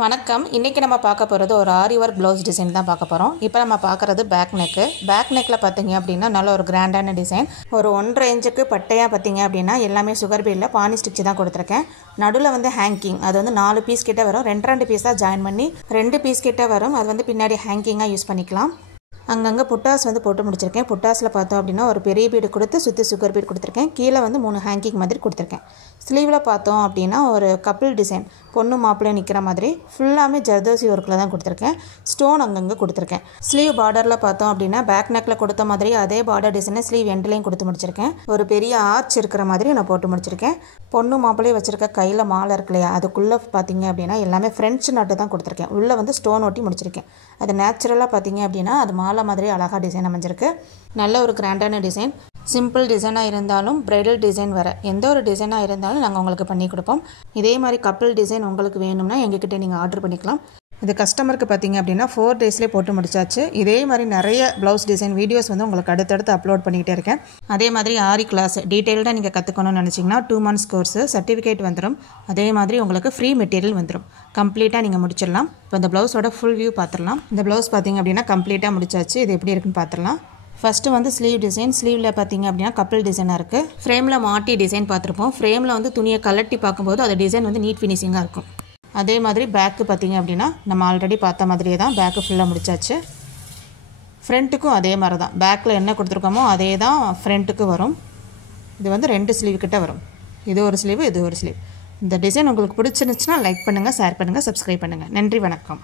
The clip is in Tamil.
வணக்கம். இன்றைக்கி நம்ம பார்க்க போகிறது ஒரு ஆரி ஒர்க் ப்ளவுஸ் டிசைன் தான் பார்க்க போகிறோம். இப்போ நம்ம பார்க்குறது பேக் நெக்கில் பார்த்தீங்க அப்படின்னா நல்ல ஒரு கிராண்டான டிசைன். ஒரு 1.5 இன்ச்சுக்கு பட்டையாக பார்த்தீங்க அப்படின்னா எல்லாமே சுகர் பீடில் பானி ஸ்டிச் தான் கொடுத்துருக்கேன். நடுவில் வந்து ஹேங்கிங், அது வந்து 4 பீஸ் கிட்ட வரும். 2 பீஸாக ஜாயின் பண்ணி 2 பீஸ் கிட்ட வரும். அது வந்து பின்னாடி ஹேங்கிங்காக யூஸ் பண்ணிக்கலாம். அங்கங்கே புட்டாஸ் வந்து போட்டு முடிச்சிருக்கேன். புட்டாஸில் பார்த்தோம் அப்படின்னா ஒரு பெரிய பீடு கொடுத்து சுற்றி சுகர் பீடு கொடுத்துருக்கேன். கீழே வந்து 3 ஹேங்கிங் மாதிரி கொடுத்துருக்கேன். ஸ்லீவில் பார்த்தோம் அப்படின்னா ஒரு கப்பிள் டிசைன், பொண்ணு மாப்பிள்ளை நிற்கிற மாதிரி ஃபுல்லாமே ஜர்தோசி ஒர்க்கில் தான் கொடுத்துருக்கேன். ஸ்டோன் அங்கங்கே கொடுத்துருக்கேன். ஸ்லீவ் பார்டரில் பார்த்தோம் அப்படின்னா பேக் நெக்கில் கொடுத்த மாதிரி அதே பார்டர் டிசைனை ஸ்லீவ் எண்ட்லையும் கொடுத்து முடிச்சிருக்கேன். ஒரு பெரிய ஆர்ச் இருக்கிற மாதிரி நான் போட்டு முடிச்சிருக்கேன். பொண்ணு மாப்பிள்ளையை வச்சுருக்க கையில் மாலை இருக்கு இல்லையா, அதுக்குள்ளே பார்த்தீங்க அப்படின்னா எல்லாமே ஃப்ரெஞ்ச் நாட்டு தான் கொடுத்துருக்கேன். உள்ளே வந்து ஸ்டோன் ஒட்டி முடிச்சிருக்கேன். அது நேச்சுரலாக பார்த்தீங்க அப்படின்னா அது மாலை மாதிரி அழகாக டிசைன் அமைஞ்சிருக்கு. நல்ல ஒரு கிராண்டான டிசைன். சிம்பிள் டிசைனாக இருந்தாலும் பிரைடல் டிசைன் வர எந்த ஒரு டிசைனாக இருந்தாலும் நாங்கள் உங்களுக்கு பண்ணி கொடுப்போம். இதே மாதிரி கப்பிள் டிசைன் உங்களுக்கு வேணும்னா எங்ககிட்ட நீங்கள் ஆர்டர் பண்ணிக்கலாம். இது கஸ்டமருக்கு பார்த்தீங்க அப்படின்னா 4 டேஸ்லேயே போட்டு முடிச்சாச்சு. இதே மாதிரி நிறைய ப்ளவுஸ் டிசைன் வீடியோஸ் வந்து உங்களுக்கு அடுத்தடுத்து அப்லோட் பண்ணிக்கிட்டே இருக்கேன். அதே மாதிரி ஆரி கிளாஸ் டீட்டெயில்டாக நீங்கள் கற்றுக்கணும்னு நினச்சிங்கன்னா 2 months கோர்ஸு சர்டிஃபிகேட் வந்துடும். அதே மாதிரி உங்களுக்கு ஃப்ரீ மெட்டீரியல் வந்துடும். கம்ப்ளீட்டாக நீங்கள் முடிச்சிடலாம். இப்போ இந்த ப்ளவுஸோட ஃபுல் வியூ பார்த்துடலாம். இந்த ப்ளவுஸ் பார்த்தீங்க அப்படின்னா கம்ப்ளீட்டாக முடிச்சாச்சு. இது எப்படி இருக்குன்னு பார்த்துடலாம். ஃபஸ்ட்டு வந்து ஸ்லீவ் டிசைன். ஸ்லீவில் பார்த்தீங்க அப்படின்னா கப்பிள் டிசைனாக இருக்குது. ஃப்ரேமில் மாட்டி டிசைன் பார்த்துருப்போம். ஃப்ரேமில் வந்து துணியை கலட்டி பார்க்கும்போது அது டிசைன் வந்து நீட் ஃபினிஷிங்காக இருக்கும். அதே மாதிரி பேக்கு பார்த்தீங்க அப்படின்னா நம்ம ஆல்ரெடி பார்த்த மாதிரியே தான் பேக்கு ஃபுல்லாக முடிச்சாச்சு. ஃப்ரண்ட்டுக்கும் அதே மாதிரி தான், பேக்கில் என்ன கொடுத்துருக்கோமோ அதே தான் ஃப்ரண்ட்டுக்கு வரும். இது வந்து 2 ஸ்லீவ் கிட்ட வரும். இது ஒரு ஸ்லீவ், இது ஒரு ஸ்லீவ். இந்த டிசைன் உங்களுக்கு பிடிச்சிருந்துச்சுன்னா லைக் பண்ணுங்கள், ஷேர் பண்ணுங்கள், சப்ஸ்கிரைப் பண்ணுங்கள். நன்றி, வணக்கம்.